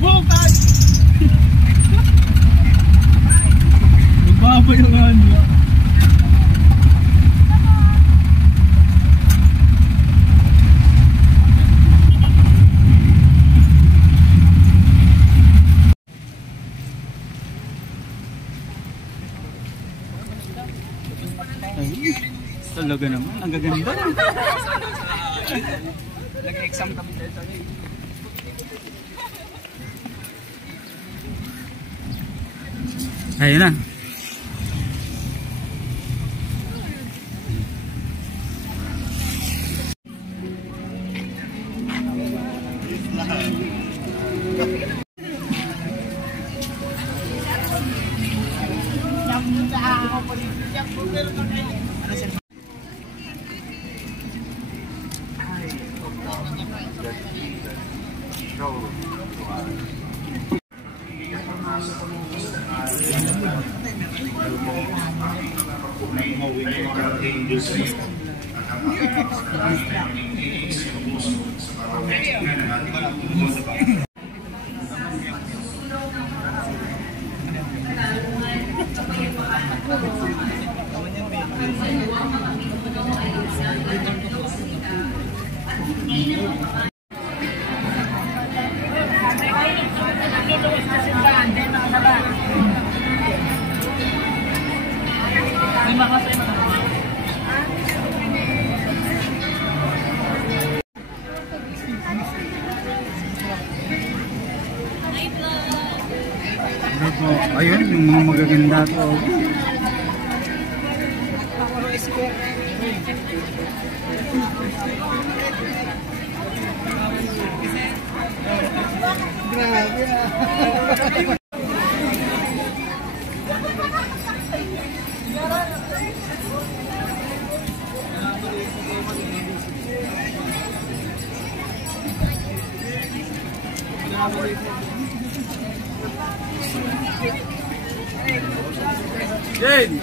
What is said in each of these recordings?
Bukay! Magbaba yung ano. Ay, talaga naman, ang gaganda. Nag-exam kami dito. Ayun na. Ayun, yung mga magaganda to. Grabe. Jane!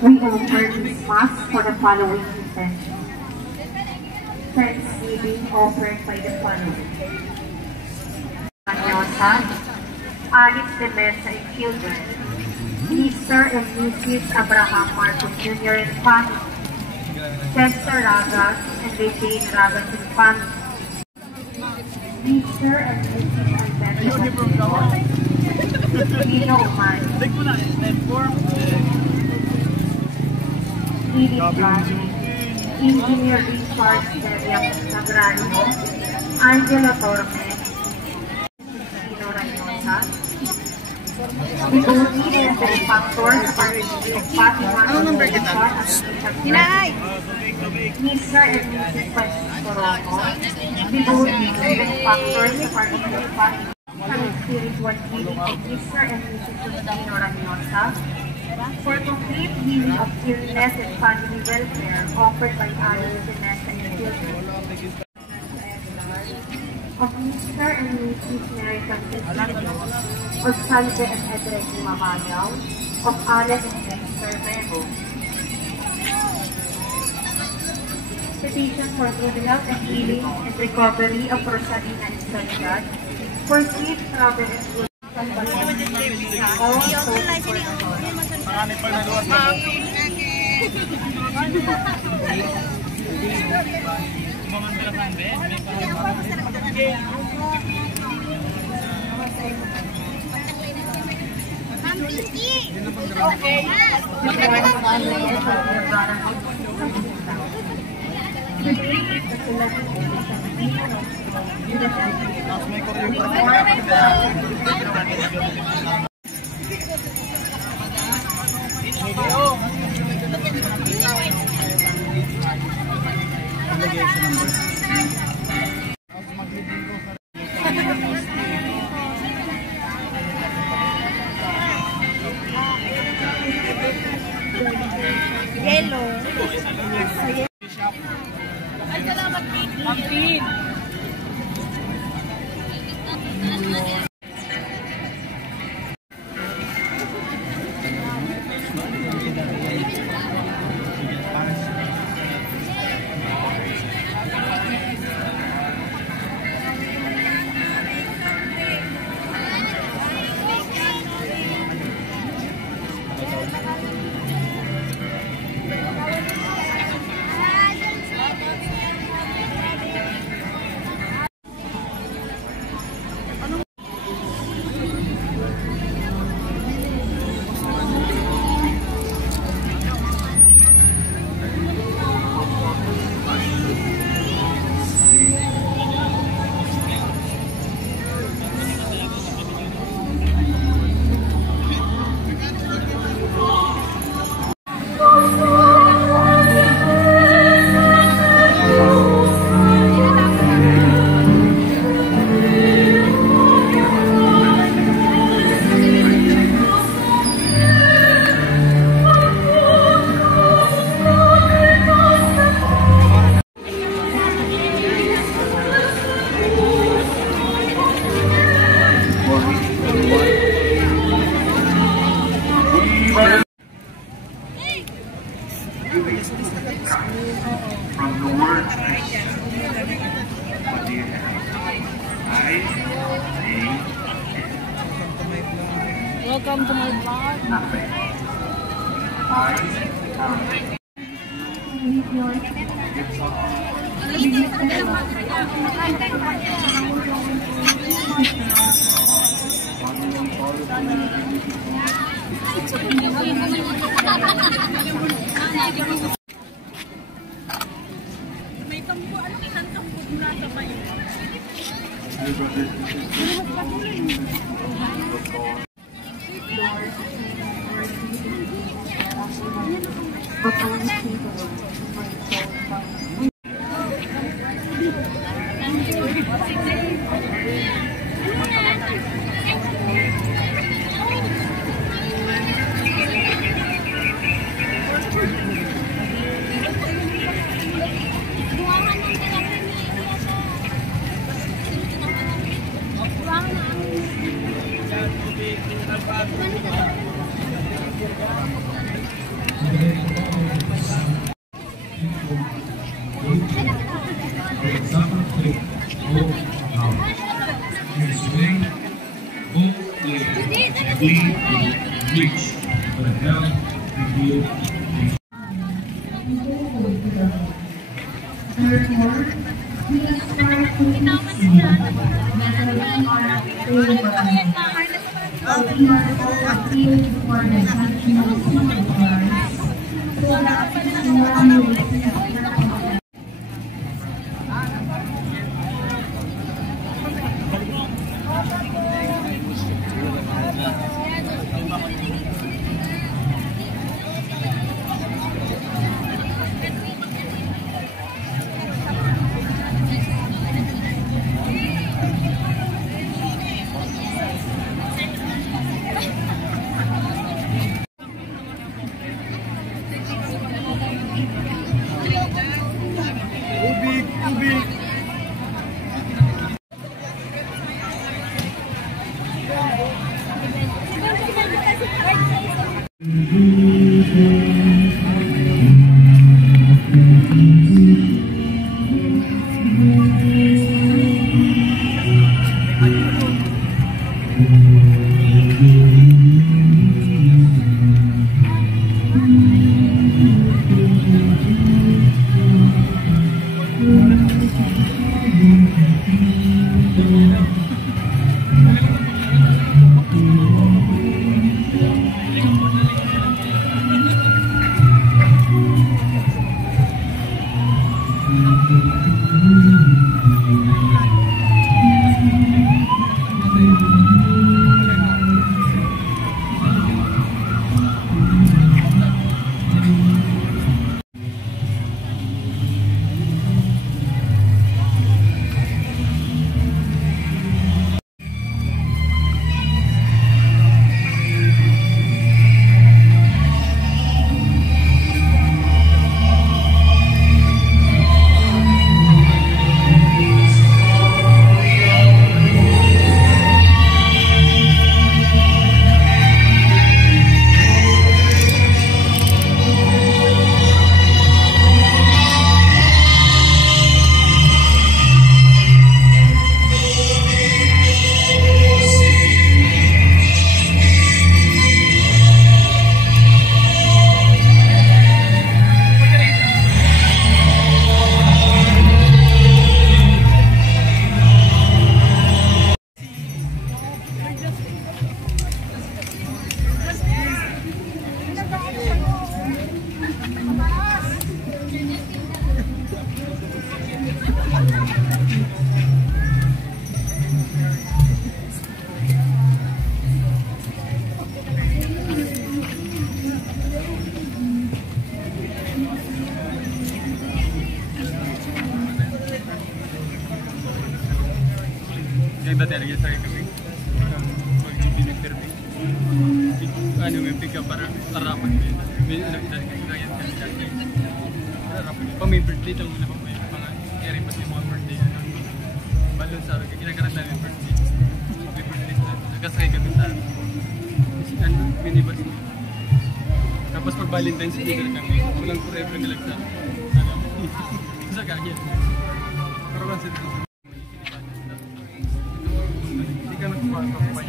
We offer this mass for the following intention. Thanksgiving offered by the following. Anyosa, Alice de Mesa and children, Mr. and Mrs. Abraham Marcos Jr. and family, Chester Ragas and Regine Ragas and family, Mr. and Mrs. Alberto Nino Umay, Edith Blanche, Engineer Richard Seriam Sagrario, Angelo Tormes, Pino Reynosa, Deputy and Benefactor sa Parish of Fatima Sinay! Mr. and Mrs. Francisco Roco, Deputy and Benefactor sa Parish of Fatima Spiritual Healing of Mr. and Mrs. Pino Reynosa, for complete healing of illness and family welfare offered by Alice de Mesa and children. Of Mr. and Mrs. Mary Francisco, of Salve and Edred Mamayaw, of Alex and Dexter Bebo. Petition for good health and healing and recovery of Rosalina and Soledad, for safe travel and good Marami pa naluwas na po. Kumamandalakan, Ben. Okay. Yellow. Ay, salamat, Pin. Welcome to my vlog. May tampo, anong isang tampo mula sa payo? Dati lagi sa kami mag-interview. Ano may pick up para arapan mo. May nagkakayan kami dati. Pa may birthday tong wala pa may mga carry pa yung mga birthday ano. Balon sa akin kinakaroon namin birthday. May birthday na. Nagkasakay kami sa minibus. Tapos pag Valentine's Day kami, walang forever nilag sa sa kanya. Pero kasi hindi ka nagpapapay.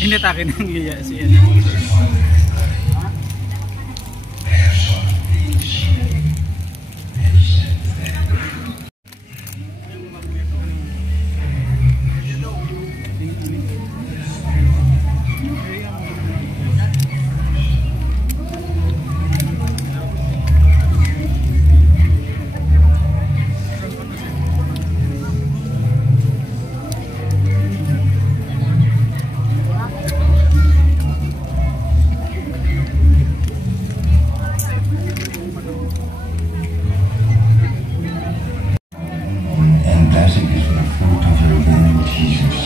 Hindi takin ng iya si ano. Blessed is the fruit of your womb, Jesus.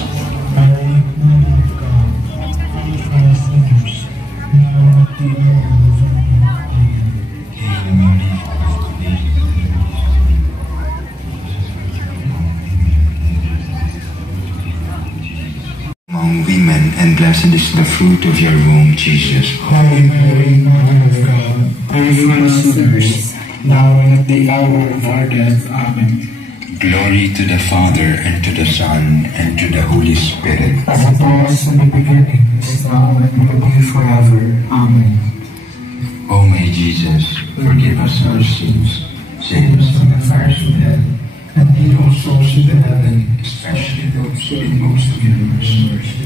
Mary, Mother of God, pray for us sinners, now and at the hour of our death. Amen. Hail Mary, full of grace, the Lord is with you. Among women, and blessed is the fruit of your womb, Jesus. Holy Mary, Mother of God, pray for us sinners, now and at the hour of our death. Amen. Glory to the Father, and to the Son, and to the Holy Spirit. As it was in the beginning, is now, and will be forever. Amen. O my Jesus, forgive us our sins, save us from the fires of hell, and lead all souls into heaven, especially those who need most of your mercy.